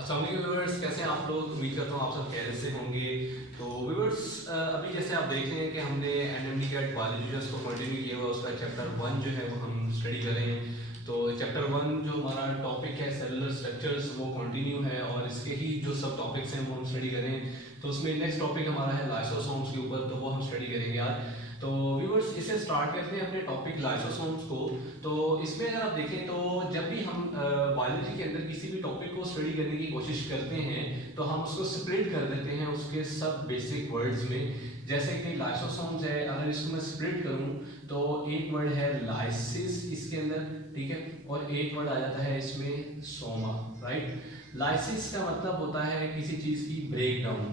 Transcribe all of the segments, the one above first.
अस्सलाम वालेकुम व्यूअर्स, कैसे हैं आप लोग। उम्मीद करता हूँ आप सब खैरियत से होंगे। तो व्यूअर्स, अभी जैसे आप देख रहे हैं कि हमने एनएमडी कैट बायोलॉजी जो उसको कंटिन्यू किया हुआ, उसका चैप्टर 1 जो है वो हम स्टडी कर रहे हैं। तो चैप्टर 1 जो हमारा टॉपिक है सेलुलर स्ट्रक्चर्स, वो कंटिन्यू है और इसके ही जो सब टॉपिक्स हैं वो हम स्टडी कर रहे हैं। तो उसमें नेक्स्ट टॉपिक हमारा है लाइसोसोम्स के ऊपर, तो वो हम स्टडी करेंगे आज। तो व्यूअर्स, इसे स्टार्ट करते हैं अपने टॉपिक लाइसोसोम्स को। तो इसमें अगर आप देखें तो जब भी हम बायोलॉजी के अंदर किसी भी टॉपिक को स्टडी करने की कोशिश करते हैं तो हम उसको स्प्लिट कर देते हैं उसके सब बेसिक वर्ड्स में। जैसे कि लाइसोसोम्स है, अगर इसको मैं स्प्लिट करूं तो एक वर्ड है लाइसिस इसके अंदर, ठीक है, और एक वर्ड आ जाता है इसमें सोमा, राइट। लाइसिस का मतलब होता है किसी चीज की ब्रेक डाउन,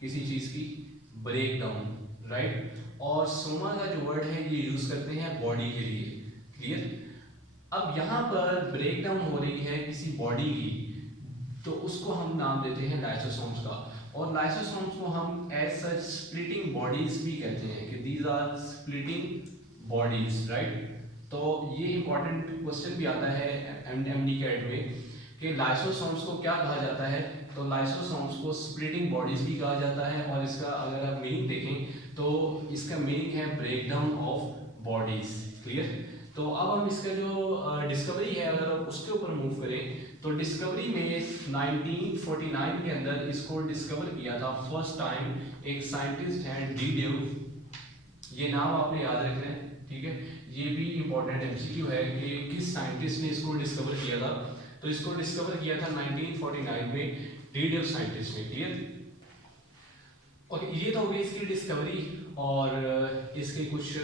किसी चीज की ब्रेक डाउन, राइट। और सोमा का जो वर्ड है ये यूज करते हैं बॉडी के लिए, क्लियर। अब यहाँ पर ब्रेक डाउन हो रही है किसी बॉडी की, तो उसको हम नाम देते हैं लाइसोसोम्स का। और लाइसोसोम्स को हम एज सच स्प्लिटिंग बॉडीज भी कहते हैं कि these are splitting bodies, right. तो ये इंपॉर्टेंट क्वेश्चन भी आता है एमडी कैट में कि लाइसोसोम्स को क्या कहा जाता है। तो लाइसोसोम्स को स्प्लिटिंग बॉडीज भी कहा जाता है और इसका अगर आप मीनिंग देखें तो इसका मीनिंग है break down of bodies, clear. तो अब हम इसका जो डिस्कवरी है अगर हम उसके ऊपर मूव करें तो डिस्कवरी में 1949 के अंदर इसको डिस्कवर किया था फर्स्ट टाइम एक साइंटिस्ट है डीडेव। ये नाम आपने याद रखना है, ठीक है। ये भी इंपॉर्टेंट एमसीक्यू है कि किस साइंटिस्ट ने इसको डिस्कवर किया था। तो इसको डिस्कवर किया था 1949 में डीडेव साइंटिस्ट ने, क्लियर। और ये तो हो गई इसकी डिस्कवरी और इसके कुछ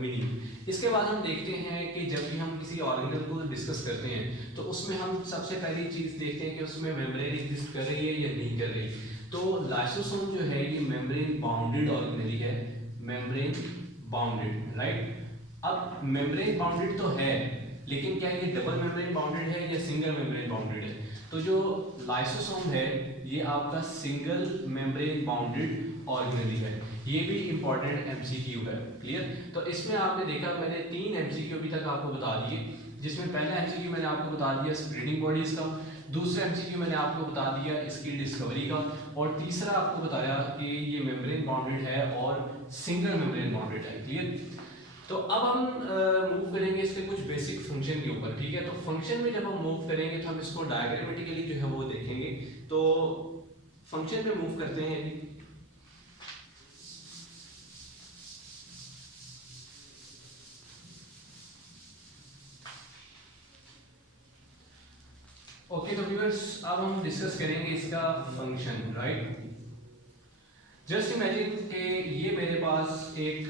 मीनिंग। इसके बाद हम देखते हैं कि जब भी हम किसी ऑर्गेनल को डिस्कस करते हैं तो उसमें हम सबसे पहली चीज देखते हैं कि उसमें मेम्ब्रेन एग्जिस्ट कर रही है या नहीं कर रही। तो लाइसोसोम जो है ये मेम्ब्रेन बाउंडेड ऑर्गेनली है, मेम्ब्रेन बाउंडेड, राइट। अब मेम्ब्रेन बाउंडेड तो है, लेकिन क्या ये डबल मेम्ब्रेन बाउंडेड है या सिंगल मेम्ब्रेन बाउंडेड है। तो जो लाइसोसोम है ये आपका सिंगल मेम्ब्रेन बाउंडेड ऑर्गेनली है। ये भी इंपॉर्टेंट एमसीक्यू है, क्लियर। तो इसमें आपने देखा मैंने 3 एमसीक्यू अभी तक आपको बता दिए, जिसमें पहला एमसीक्यू मैंने आपको बता दिया स्प्लिटिंग बॉडीज का, दूसरा एमसीक्यू मैंने आपको बता दिया इसकी डिस्कवरी का, और तीसरा आपको बताया कि ये मेम्ब्रेन बाउंडेड है और सिंगल मेम्ब्रेन बाउंडेड है, क्लियर। तो अब हम मूव करेंगे इसके कुछ बेसिक फंक्शन के ऊपर, ठीक है। तो फंक्शन में जब हम मूव करेंगे तो हम इसको डायग्रामेटिकली जो है वो देखेंगे। तो फंक्शन पे मूव करते हैं। ओके, तो व्यूअर्स अब हम डिस्कस करेंगे इसका फंक्शन, राइट। जस्ट इमेजिन कि ये मेरे पास एक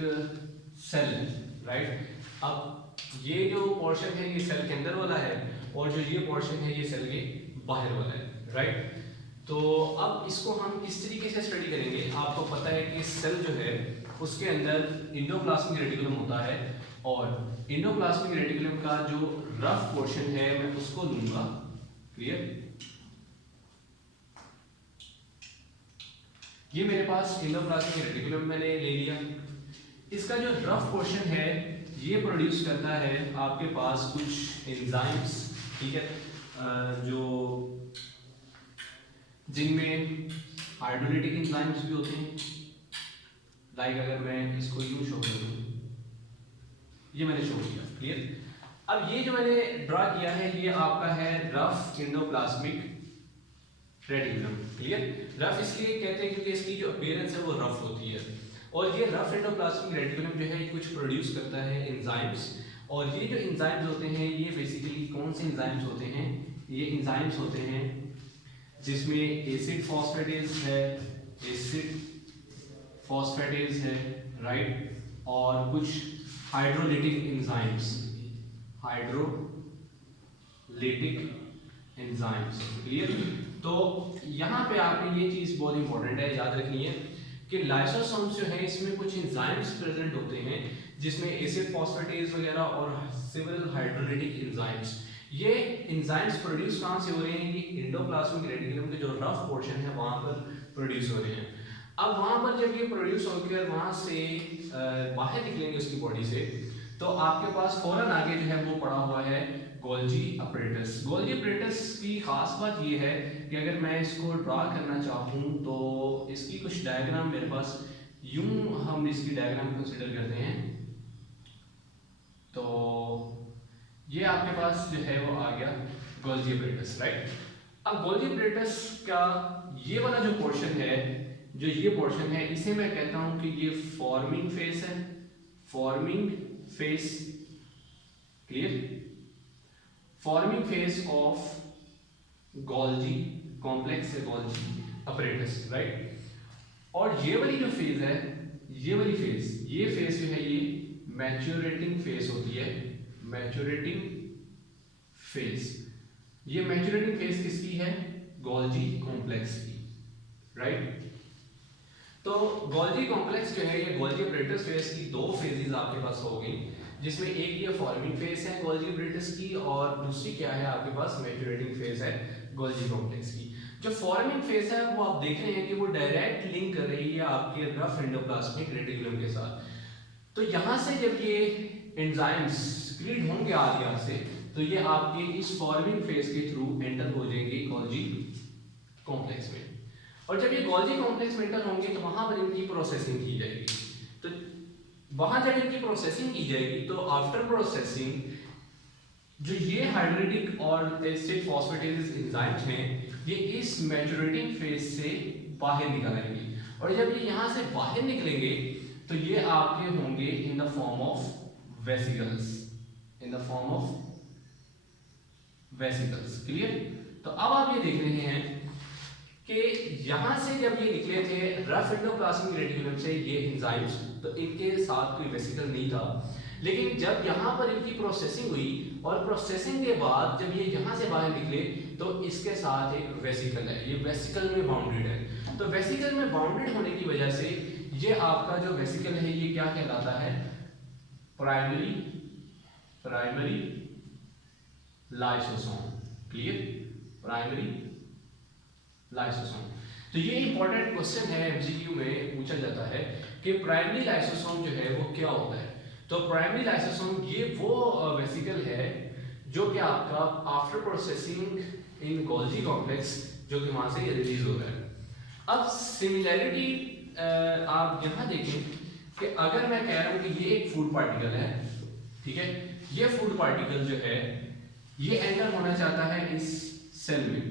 सेल है, राइट। अब ये जो पोर्शन है ये सेल के अंदर वाला है और जो ये पोर्शन है ये सेल के बाहर वाला है, राइट। तो अब इसको हम किस तरीके से स्टडी करेंगे। आपको पता है कि सेल जो है उसके अंदर एंडोप्लाज्मिक रेटिकुलम होता है और एंडोप्लाज्मिक रेटिकुलम का जो रफ पोर्शन है मैं उसको लूंगा, क्लियर। ये मेरे पास एंडोप्लाज्मिक रेटिकुलम मैंने ले लिया। इसका जो रफ पोर्शन है ये प्रोड्यूस करता है आपके पास कुछ एंजाइम्स, ठीक है, जो जिनमें हाइड्रोलिटिक एंजाइम्स भी होते हैं। लाइक अगर मैं इसको यूं शो करूं, ये मैंने शो किया, क्लियर। अब ये जो मैंने ड्रा किया है ये आपका है rough endoplasmic reticulum, clear. Rough इसलिए कहते हैं क्योंकि इसकी जो अपीयरेंस है वो रफ होती है और ये रफ एंडोप्लाज्मिक रेटिकुलम जो है कुछ प्रोड्यूस करता है एंजाइम्स। और ये जो एंजाइम्स होते हैं ये बेसिकली कौन से एंजाइम्स होते हैं, ये एंजाइम्स होते हैं जिसमें एसिड फॉस्फेटेज है, एसिड फॉस्फेटेज है, राइट। और कुछ hydrolytic enzymes, hydrolytic enzymes, clear. तो यहाँ पे आपने ये चीज बहुत इंपॉर्टेंट है याद रखनी है कि लाइसोसोम्स जो है इसमें कुछ एंजाइम्स प्रेजेंट होते हैं जिसमें एसिड फॉस्फेटेज वगैरह और सेवरल हाइड्रोलिटिक एंजाइम्स। ये एंजाइम्स प्रोड्यूस कहाँ से हो रहे हैं, ये एंडोप्लाज्मिक रेटिकुलम के जो रफ पोर्शन है वहां पर प्रोड्यूस हो रहे हैं। अब वहां पर जब ये प्रोड्यूस होकर वहां से बाहर निकलेंगे उसकी बॉडी से तो आपके पास फौरन आगे जो है वो पड़ा हुआ है गोल्जी अपरेटस। गोल्जी अपरेटस की खास बात ये है कि अगर मैं इसको ड्रा करना चाहूँ तो इसकी कुछ डायग्राम मेरे पास, यूं हम इसकी डायग्राम कंसिडर करते हैं। तो ये आपके पास जो है वो आ गया गोल्जी अपरेटस, राइट। अब गोल्जी अपरेटस का ये वाला जो पोर्शन है, जो ये पोर्शन है, इसे मैं कहता हूं कि ये फॉर्मिंग फेस है, forming face, clear, forming face of Golgi complex है, गोल्जी अपरेटस, राइट। और ये वाली जो फेज है, ये वाली फेज, ये फेज जो है ये मैच्योरेटिंग फेज होती है, मैच्योरेटिंग फेज। ये मैच्योरेटिंग फेज किसकी है? गोल्जी कॉम्प्लेक्स की, राइट। तो गोल्जी कॉम्प्लेक्स जो है, ये गोल्जी अपरेटस फेज की दो फेजेस आपके पास होगी, जिसमें एक ये फॉर्मिंग फेज है गोल्जी अपरेटस की, और दूसरी क्या है आपके पास, मैच्योरेटिंग फेज है गोल्जी कॉम्प्लेक्स की। जो फॉर्मिंग फेज है वो आप देख रहे हैं कि वो डायरेक्ट लिंक कर रही है आपके रफ एंडोप्लाज्मिक रेटिकुलम के साथ। तो यहां से जब ये एंजाइम्स सिक्रीट होंगे आगे से, तो ये आपके इस फॉर्मिंग फेज के थ्रू एंटर हो जाएंगे गोल्जी कॉम्प्लेक्स में। और जब ये गोल्जी कॉम्प्लेक्स में एंटर होंगे तो वहां पर इनकी प्रोसेसिंग की जाएगी। तो वहां जब इनकी प्रोसेसिंग की जाएगी तो आफ्टर प्रोसेसिंग जो ये हाइड्रोलिटिक और एसिड फॉस्फेटेज एंजाइम्स हैं, ये इस मैच्योरेटिंग फेज से बाहर निकल आएंगे। और जब ये यहां से बाहर निकलेंगे तो ये आपके होंगे in the form of vesicles, in the form of vesicles, clear. तो अब आप ये देख रहे हैं कि यहां से जब ये निकले थे रफ एंडोप्लाज्मिक रेटिकुलम से ये एंजाइम्स, तो इनके साथ कोई वेसिकल नहीं था। लेकिन जब यहाँ पर इनकी प्रोसेसिंग हुई और प्रोसेसिंग के बाद जब ये यहाँ से बाहर निकले तो इसके साथ एक वेसिकल है, ये वेसिकल में बाउंडेड है। तो वेसिकल में बाउंडेड होने की वजह से ये आपका जो वेसिकल है ये क्या कहलाता है? Primary, primary lysosome, clear, primary lysosome. तो ये इंपॉर्टेंट क्वेश्चन है, एमसीक्यू में पूछा जाता है कि प्राइमरी लाइसोसोम जो है वो क्या होता है। तो प्राइमरी लाइसोसोम ये वो वेसिकल है जो कि आपका आफ्टर प्रोसेसिंग इन गोल्जी कॉम्प्लेक्स जो कि वहां से रिलीज हो रहा है। अब सिमिलैरिटी आप यहां देखें कि अगर मैं कह रहा हूं कि ये एक फूड पार्टिकल है, ठीक है, ये फूड पार्टिकल जो है ये एंटर होना चाहता है इस सेल में।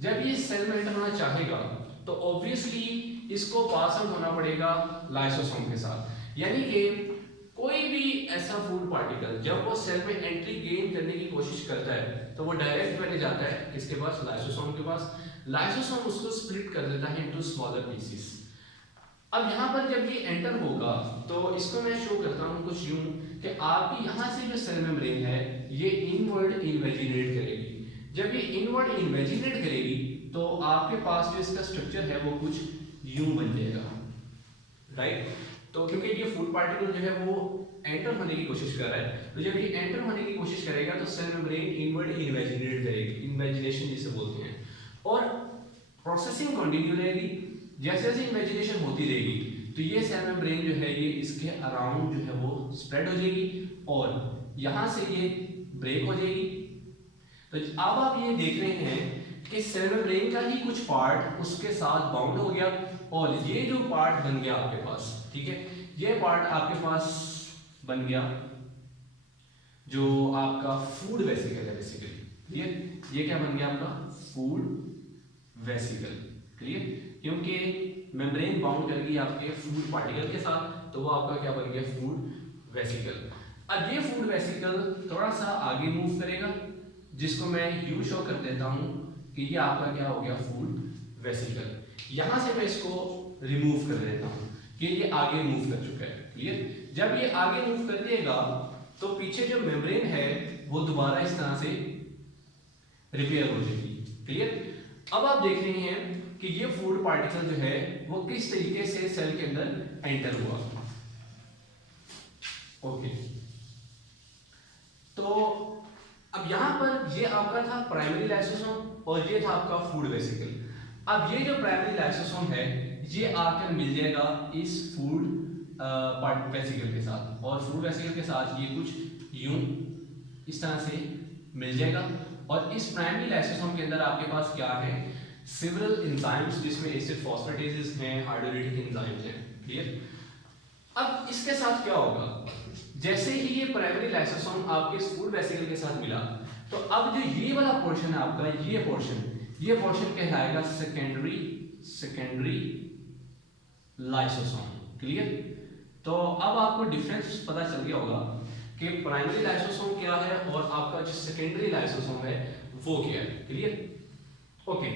जब ये सेल में एंटर होना चाहेगा तो ऑब्वियसली इसको पास आउट होना पड़ेगा लाइसोसोम के साथ। यानी कि कोई भी ऐसा फूड पार्टिकल जब वो सेल में एंट्री गेन करने की कोशिश करता है तो वो डायरेक्ट बने जाता है किसके पास? लाइसोसोम के पास। लाइसोसोम उसको स्प्लिट कर देता है इनटू स्मॉलर पीसेस। अब यहाँ पर जब ये एंटर होगा तो इसको मैं शो करता हूँ कुछ यूं कि आपकी यहाँ से जो सेल मेम्ब्रेन है ये इनवर्ड इन्वेजिनेट करेगी। जब ये इनवर्ड इन्वेजिनेट करेगी तो आपके पास जो इसका स्ट्रक्चर है वो कुछ यूं बन जाएगा, राइट। तो क्योंकि ये फूड पार्टिकल जो है वो एंटर होने की कोशिश कर रहा है, तो जब ये एंटर होने की कोशिश करेगा तो सेल मेम्ब्रेन इनवर्ड इन्वेजिनेट करेगी, इन्वेजिनेशन जिसे बोलते हैं, और प्रोसेसिंग कंटिन्यू रहेगी। जैसे जैसे इमेजिनेशन होती रहेगी तो ये सेल मेम्ब्रेन जो है ये इसके अराउंड जो है वो स्प्रेड हो जाएगी और यहाँ से ये ब्रेक हो जाएगी। तो अब आप ये देख रहे हैं कि सेल मेम्ब्रेन का ही कुछ पार्ट उसके साथ बाउंड हो गया और ये जो पार्ट बन गया आपके पास, ठीक है, ये पार्ट आपके पास बन गया जो आपका फूड वेसिकल है बेसिकली, क्लियर। ये क्या बन गया आपका? Food vesicle, clear. क्योंकि मेम्ब्रेन बाउंड कर गई आपके फूड पार्टिकल के साथ तो वो आपका क्या बन गया? Food vesicle. अब ये फूड वेसिकल थोड़ा सा आगे मूव करेगा जिसको मैं यू शो कर देता हूं कि ये आपका क्या हो गया? Food vesicle. यहां से मैं इसको रिमूव कर देता हूं कि ये आगे मूव कर चुका है, क्लियर। जब ये आगे मूव कर देगा तो पीछे जो मेम्ब्रेन है वो दोबारा इस तरह से रिपेयर हो जाएगी, क्लियर। अब आप देख रहे हैं कि ये फूड पार्टिकल जो है वो किस तरीके से सेल के अंदर एंटर हुआ। ओके, तो अब यहां पर ये आपका था प्राइमरी लाइसोसोम और ये था आपका फूड वेसिकल। अब ये जो प्राइमरी लाइसोसोम है ये आकर मिल जाएगा इस फूड वेसिकल के साथ और फूड वेसिकल के साथ ये कुछ यूं इस तरह से मिल जाएगा। और इस प्राइमरी लाइसोसोम के अंदर आपके पास क्या है, सेवरल एंजाइम्स जिसमें एसिड फॉस्फेटेजेस हैं, हाइड्रोलाइटिक एंजाइम्स हैं। क्लियर। अब इसके साथ क्या होगा, जैसे ही ये प्राइमरी लाइसोसोम आपके फूड वेसिकल के साथ मिला, तो अब जो ये वाला पोर्शन है आपका, ये पोर्शन कहलाएगा सेकेंडरी लाइसोसोम। क्लियर। तो अब आपको डिफरेंस पता चल गया होगा कि प्राइमरी लाइसोसोम क्या है और आपका जो सेकेंडरी लाइसोसोम है वो क्या है। क्लियर। ओके।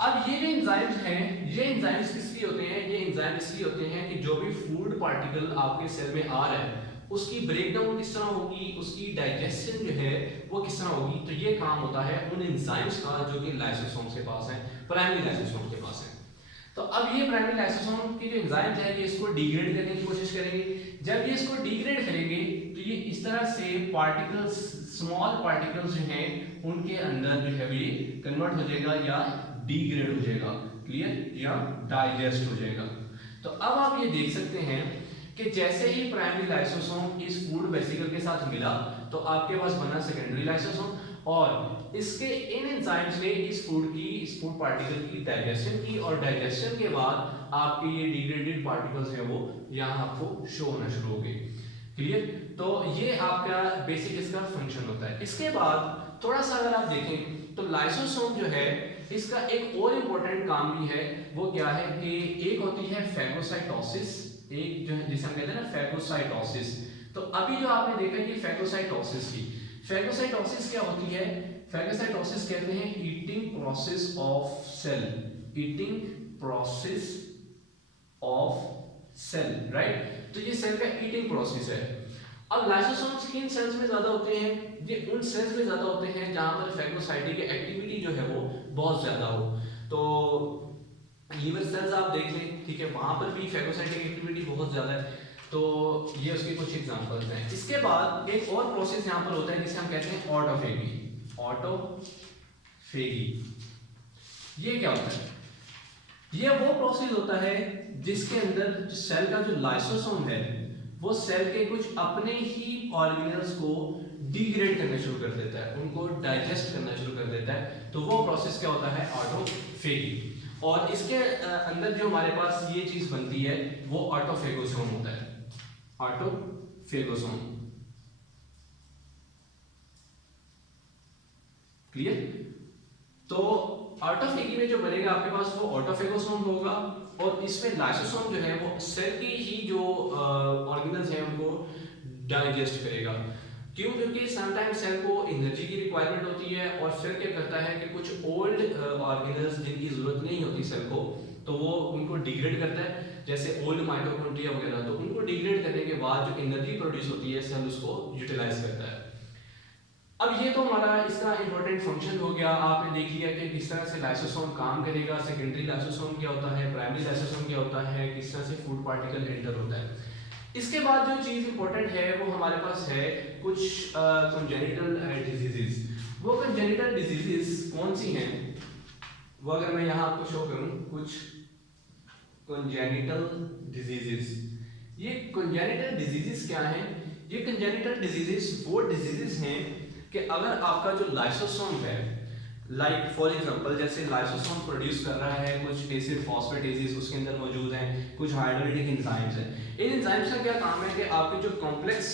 अब ये जो एंजाइम्स हैं, ये एंजाइम्स किस लिए होते हैं, ये एंजाइम इसलिए होते हैं कि जो भी फूड पार्टिकल आपके सेल में आ रहा है उसकी ब्रेकडाउन किस तरह होगी, उसकी डाइजेशन जो है वो किस तरह होगी। तो ये काम होता है उन एंजाइम्स का जो कि लाइसोसोम्स के पास है, प्राइमरी लाइसोसोम्स के पास है। तो अब ये प्राइमरी लाइसोसोम की जो एंजाइम्स है ये इसको डिग्रेड करने की कोशिश करेंगे। जब ये इसको डिग्रेड करेंगे तो ये इस तरह से पार्टिकल्स, स्मॉल पार्टिकल्स जो हैं उनके अंदर जो है ये कन्वर्ट हो जाएगा या डिग्रेड हो जाएगा। क्लियर। या डाइजेस्ट हो जाएगा। तो अब आप ये देख सकते हैं कि जैसे ही प्राइमरी लाइसोसोम इस फूड वेसिकल के साथ मिला तो आपके पास बना सेकेंडरी लाइसोसोम, और इसके इन एंजाइम्स ने इस फूड पार्टिकल की डाइजेशन की, और डाइजेशन के बाद आपके ये डिग्रेडेड पार्टिकल्स हैं वो यहाँ आपको शो होना शुरू हो गए। क्लियर। तो ये आपका बेसिक इसका फंक्शन होता है। इसके बाद थोड़ा सा अगर आप देखें तो लाइसोसोम जो है इसका एक और इम्पोर्टेंट काम भी है, वो क्या है कि एक होती है फैगोसाइटोसिस, एक जो है जिसे हम कहते हैं ना फैगोसाइटोसिस। तो अभी जो आपने देखा कि फैगोसाइटोसिस की, फैगोसाइटोसिस क्या होती है, फैगोसाइटोसिस कहते हैं eating process of cell, eating process of cell, right. तो ये सेल का ईटिंग प्रोसेस है। अब लाइसोसोम्स किन सेल्स में ज्यादा होते हैं, ये उन सेल्स में ज्यादा होते हैं जहां पर फैगोसाइटिक एक्टिविटी जो है वो बहुत ज्यादा हो। तो लीवर सेल्स आप देख लें, ठीक है, वहां पर भी फैगोसाइटिक एक्टिविटी बहुत ज्यादा है। तो ये उसके कुछ एग्जांपल्स हैं। इसके बाद एक और प्रोसेस यहाँ पर होता है जिसे हम कहते हैं ऑटोफेगी। ऑटोफेगी ये क्या होता है, ये वो प्रोसेस होता है जिसके अंदर सेल का जो लाइसोसोम है वो सेल के कुछ अपने ही ऑर्गेनेल्स को डिग्रेड करना शुरू कर देता है, उनको डाइजेस्ट करना शुरू कर देता है। तो वो प्रोसेस क्या होता है, ऑटोफेगी। और इसके अंदर जो हमारे पास ये चीज बनती है वो ऑटोफेगोसोम होता है, ऑटोफेगोसोम। क्लियर। तो ऑटोफेगी में जो बनेगा आपके पास वो ऑटोफेगोसोम होगा, और इसमें लाइसोसोम जो है वो सेल की ही जो ऑर्गेनल्स हैं उनको डाइजेस्ट करेगा। क्यों, क्योंकि समटाइम सेल को एनर्जी की रिक्वायरमेंट होती है, और सेल क्या करता है कि कुछ ओल्ड ऑर्गेनल्स जिनकी जरूरत नहीं होती सेल को, तो वो उनको डिग्रेड करता है, जैसे ओल्ड माइटोकॉन्ड्रिया वगैरह। तो उनको डिग्रेड करने के बाद जो एनर्जी प्रोड्यूस होती है सेल उसको यूटिलाइज करता है। अब ये तो हमारा इसका इंपॉर्टेंट फंक्शन हो गया। आपने देख लिया कि किस तरह से लाइसोसोम काम करेगा, सेकेंडरी लाइसोसोम क्या होता है, प्राइमरी लाइसोसोम क्या होता है, किस तरह से फूड पार्टिकल एंटर होता है। इसके बाद जो चीज इंपॉर्टेंट है वो हमारे पास है कुछ कंजेनिटल डिजीजेस। वो कंजेनिटल डिजीजेस कौन सी हैं, वो अगर मैं यहाँ आपको शो करूँ, कुछ कंजेनिटल डिजीजेस। ये कंजेनिटल डिजीजेस क्या हैं, ये कंजेनिटल डिजीजेस वो डिजीजेस हैं कि अगर आपका जो लाइसोसोम है, लाइक फॉर एग्जांपल जैसे लाइसोसोम प्रोड्यूस कर रहा है कुछ एसिड फॉस्फेटेजेस उसके अंदर मौजूद हैं, कुछ हाइड्रोलाइटिक एंजाइम्स हैं। इन एंजाइम्स का क्या काम है कि आपके जो कॉम्प्लेक्स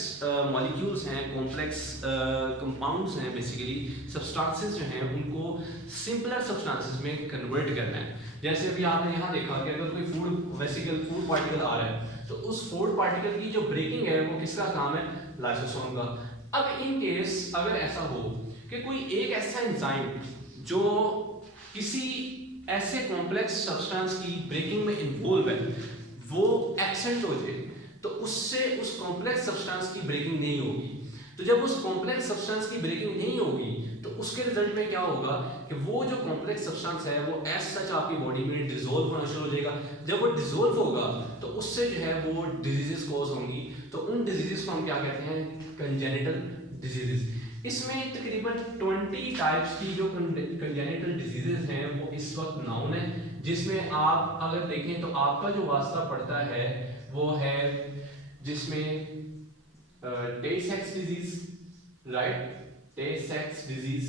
मॉलिक्यूल्स हैं, कॉम्प्लेक्स कंपाउंड्स हैं, बेसिकली सब्सटेंसेस जो हैं उनको सिंपलर सब्सटेंसेस में कन्वर्ट करना है। जैसे अभी आपने यहाँ देखा कि अगर कोई फूड वेसिकल, फूड पार्टिकल आ रहा है तो उस फूड पार्टिकल की जो ब्रेकिंग है वो किसका काम है, लाइसोसोम का। अब इन केस अगर ऐसा हो कि कोई एक ऐसा एंजाइम जो किसी ऐसे कॉम्प्लेक्स सब्सटेंस की ब्रेकिंग में इन्वॉल्व है वो एब्सेंट हो जाए, तो उससे उस कॉम्प्लेक्स सब्सटेंस की ब्रेकिंग नहीं होगी। तो जब उस कॉम्प्लेक्स सब्सटेंस की ब्रेकिंग नहीं होगी तो उसके रिजल्ट में क्या होगा कि वो जो कॉम्प्लेक्स सब्सटेंस है वो एज सच आपकी बॉडी में डिसॉल्व होना शुरू हो जाएगा। जब वो डिसॉल्व होगा तो उससे जो है वो डिजीजेस कॉज होंगी। तो उन डिजीजेस को हम क्या कहते हैं, कंजेनिटल डिजीजेस। इसमें तकरीबन 20 टाइप्स की जो कंजेनिटल डिजीजेस हैं वो इस वक्त नाउन है, जिसमें आप अगर देखें तो आपका जो वास्ता पड़ता है वो है जिसमें टे सेक्स डिजीज, राइट, टे सेक्स डिजीज,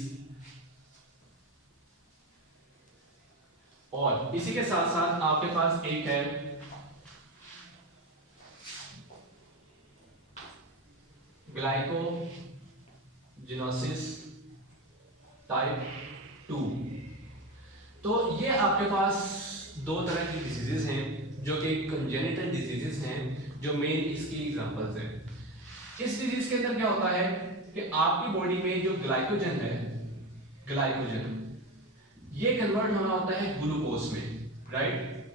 और इसी के साथ साथ आपके पास एक है ग्लाइकोजेनोसिस टाइप 2। तो ये आपके पास दो तरह की डिजीजेस हैं जो कि कंजेनिटल डिजीजेस हैं, जो मेन इसकी एग्जांपल्स हैं। इस डिजीज के अंदर क्या होता है कि आपकी बॉडी में जो ग्लाइकोजन है, ग्लाइकोजन ये कन्वर्ट होना होता है ग्लूकोज में, राइट।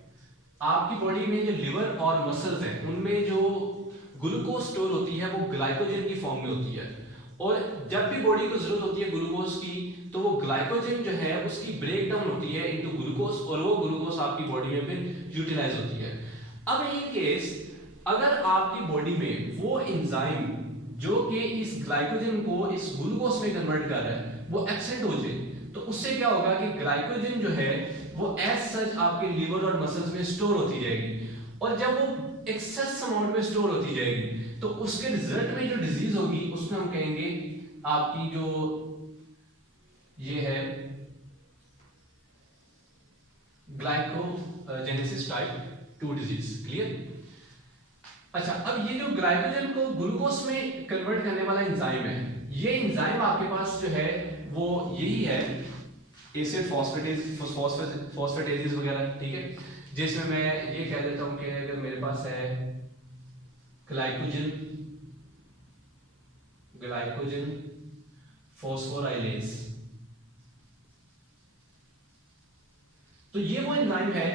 आपकी बॉडी में जो लिवर और मसल्स हैं उनमें जो ग्लूकोज स्टोर होती है वो ग्लाइकोजन की फॉर्म में होती है, और जब भी बॉडी को जरूरत होती है ग्लूकोज की तो वो ग्लाइकोजन जो है उसकी ब्रेक डाउन होती है इनटू ग्लूकोज, और वो ग्लूकोज आपकी बॉडी में फिर यूटिलाइज होती है। अब इन केस अगर आपकी बॉडी में वो एंजाइम जो कि इस ग्लाइकोजन को इस ग्लूकोज में कन्वर्ट कर रहा है वो एब्सेंट हो जाए, तो उससे क्या होगा कि ग्लाइकोजन जो है वो एज सच आपके लिवर और मसल्स में स्टोर होती जाएगी, और जब वो एक्सेस अमाउंट में स्टोर होती जाएगी तो उसके रिजल्ट में जो डिजीज होगी उसमें हम कहेंगे आपकी जो ये है ग्लाइकोजेनेसिस टाइप 2 डिजीज। क्लियर? अच्छा, अब ये जो ग्लाइकोजन को ग्लूकोज में कन्वर्ट करने वाला एंजाइम है, ये एंजाइम आपके पास जो है वो यही है एसिड फॉस्फेटेजेस वगैरह, ठीक है, जिसमें मैं ये कह देता हूं कि अगर मेरे पास है ग्लाइकोजन फॉस्फोराइलेज, तो ये वो एंजाइम है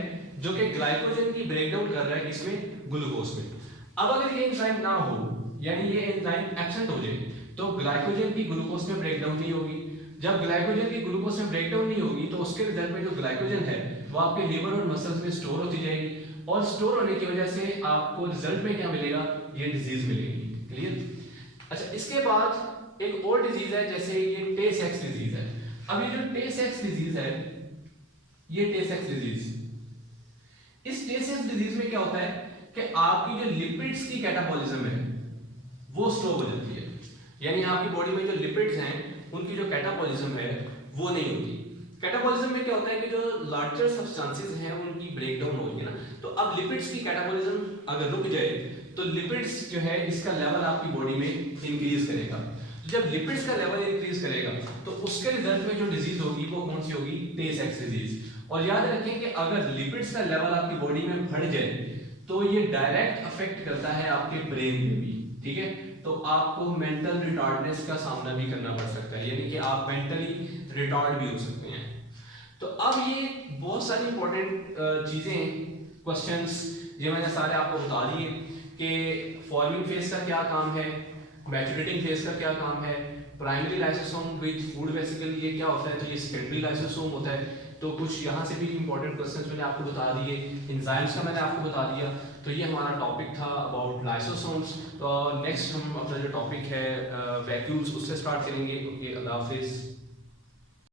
जो कि ग्लाइकोजन की ब्रेकडाउन कर रहा है किसमें, ग्लूकोज में। अब अगर ये एंजाइम ना हो, यानी ये एंजाइम एब्सेंट हो जाए, तो ग्लाइकोजन की ग्लूकोज में ब्रेकडाउन नहीं होगी। जब ग्लाइकोजन की ग्लूकोज में ब्रेकडाउन नहीं होगी तो उसके रिजल्ट में जो ग्लाइकोजन है वो आपके लिवर और मसल्स में स्टोर होती जाएगी, और स्टोर होने की वजह से आपको रिजल्ट में क्या मिलेगा, ये डिजीज मिलेगी। क्लियर? अच्छा, इसके बाद एक और डिजीज है, जैसे ये टे सेक्स डिजीज है। अब ये जो टे सेक्स डिजीज है, ये टे सेक्स डिजीज, इस टे सेक्स डिजीज में क्या होता है कि आपकी जो लिपिड्स की कैटाबॉलिज्म है वो स्टॉप हो जाती है, यानी आपकी बॉडी में जो लिपिड्स हैं उनकी जो कैटाबॉलिज्म है वो नहीं होती। कैटाबॉलिज्म में क्या होता है कि जो लार्जर सब्सटेंसेस हैं उनकी ब्रेकडाउन होगी ना, तो अब लिपिड्स की कैटाबॉलिज्म अगर रुक जाए तो लिपिड्स जो है इसका लेवल आपकी बॉडी में इंक्रीज करेगा। जब लिपिड्स का लेवल इंक्रीज करेगा तो उसके रिजल्ट में जो डिजीज होगी वो कौन सी होगी, टे सेक्स डिजीज। और याद रखें कि अगर लिपिड्स का लेवल आपकी बॉडी में बढ़ जाए तो ये डायरेक्ट अफेक्ट करता है आपके ब्रेन में भी, ठीक है। तो आपको मेंटल रिटार्डनेस का सामना भी करना पड़ सकता है, यानी कि आप मेंटली रिटार्ड भी हो सकते हैं। तो अब ये बहुत सारी इंपॉर्टेंट चीजें, क्वेश्चंस ये मैंने सारे आपको बता दिए कि फॉर्मिंग फेज का क्या काम है, मैच्योरेटिंग फेज का क्या काम है, primary lysosome with food vesicle ये क्या होता है, तो ये सेकेंडरी लाइसोसोम होता है। तो कुछ यहाँ से भी इंपॉर्टेंट क्वेश्चंस मैंने आपको बता दिए, एंजाइम्स का मैंने आपको बता दिया। तो ये हमारा टॉपिक था अबाउट लाइसोसोम्स। तो नेक्स्ट हम अपना जो टॉपिक है वैक्यूल्स उससे स्टार्ट करेंगे। ओके, अल्लाह हाफिज़।